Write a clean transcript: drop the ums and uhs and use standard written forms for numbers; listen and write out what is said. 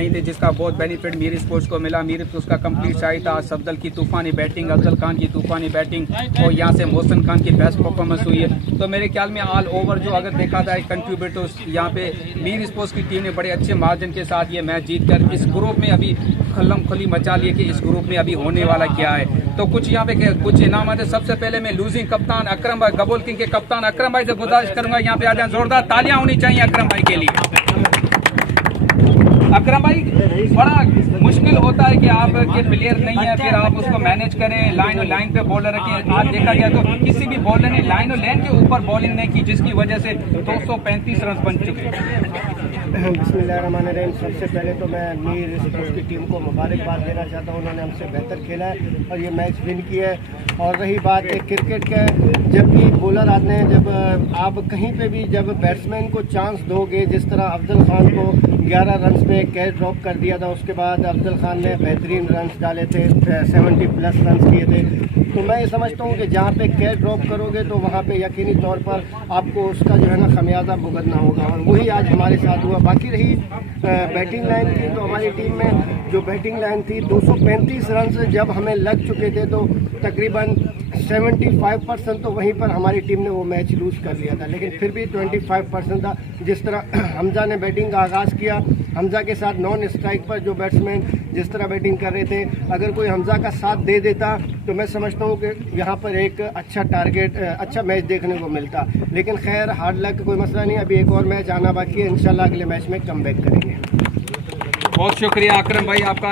नहीं थे, जिसका बहुत बेनिफिट मीर स्पोर्ट्स को मिला। मीर उसका कंप्लीट शाही था। सफदल की तूफानी बैटिंग, अफजल खान की तूफानी बैटिंग और यहाँ से मोहसिन खान की बेस्ट परफॉर्मेंस हुई है। तो मेरे ख्याल में ऑल ओवर जो अगर देखा जाए कंट्रीब्यूट, तो यहाँ पे मीर स्पोर्ट्स की टीम ने बड़े अच्छे मार्जिन के साथ ये मैच जीत कर इस ग्रुप में अभी खल्लम खली मचा लिए कि इस ग्रुप में अभी होने वाला क्या है। तो कुछ यहाँ पे कुछ इनाम है। सबसे पहले मैं लूजिंग कप्तान अकरम भाई, गबोल किंग के कप्तान अकरम भाई से गुजारिश करूंगा यहाँ पे आ जाए, जोरदार तालियां होनी चाहिए अकरम भाई के लिए। अकरम भाई, बड़ा मुश्किल होता है कि आपके प्लेयर नहीं है, फिर आप उसको मैनेज करें, लाइन और लाइन पे बॉलर रखें। आज देखा गया तो किसी भी बॉलर ने लाइन और लाइन के ऊपर बॉलिंग नहीं की, जिसकी वजह से 235 रन बन चुके। बिस्मिल्लाहिर्रहमानिर्रहीम। सबसे पहले तो मैं मीर स्पोर्ट्स की टीम को मुबारकबाद देना चाहता हूँ। उन्होंने हमसे बेहतर खेला है और ये मैच विन किया है। और रही बात एक क्रिकेट का, जब भी बॉलर आते हैं, जब आप कहीं पे भी जब बैट्समैन को चांस दोगे, जिस तरह अफजल खान को 11 रन में कैच ड्रॉप कर दिया था, उसके बाद अफजल खान ने बेहतरीन रन डाले थे, 70+ रन किए थे। तो मैं ये समझता हूँ कि जहाँ पे कैच ड्रॉप करोगे तो वहाँ पे यकीनी तौर पर आपको उसका जो है ना खमियाजा भुगतना होगा, और वही आज हमारे साथ हुआ। बाकी रही बैटिंग लाइन की, तो हमारी टीम में जो बैटिंग लाइन थी 235 रन से जब हमें लग चुके थे, तो तकरीबन 75% तो वहीं पर हमारी टीम ने वो मैच लूज कर लिया था। लेकिन फिर भी 25% था। जिस तरह हमजा ने बैटिंग का आगाज़ किया, हमजा के साथ नॉन स्ट्राइक पर जो बैट्समैन जिस तरह बैटिंग कर रहे थे, अगर कोई हमजा का साथ दे देता तो मैं समझता हूँ कि यहाँ पर एक अच्छा टारगेट, अच्छा मैच देखने को मिलता। लेकिन खैर, हार्ड लक का कोई मसला नहीं, अभी एक और मैच आना बाकी है। इंशाल्लाह अगले मैच में कमबैक करेंगे। बहुत शुक्रिया अकरम भाई आपका।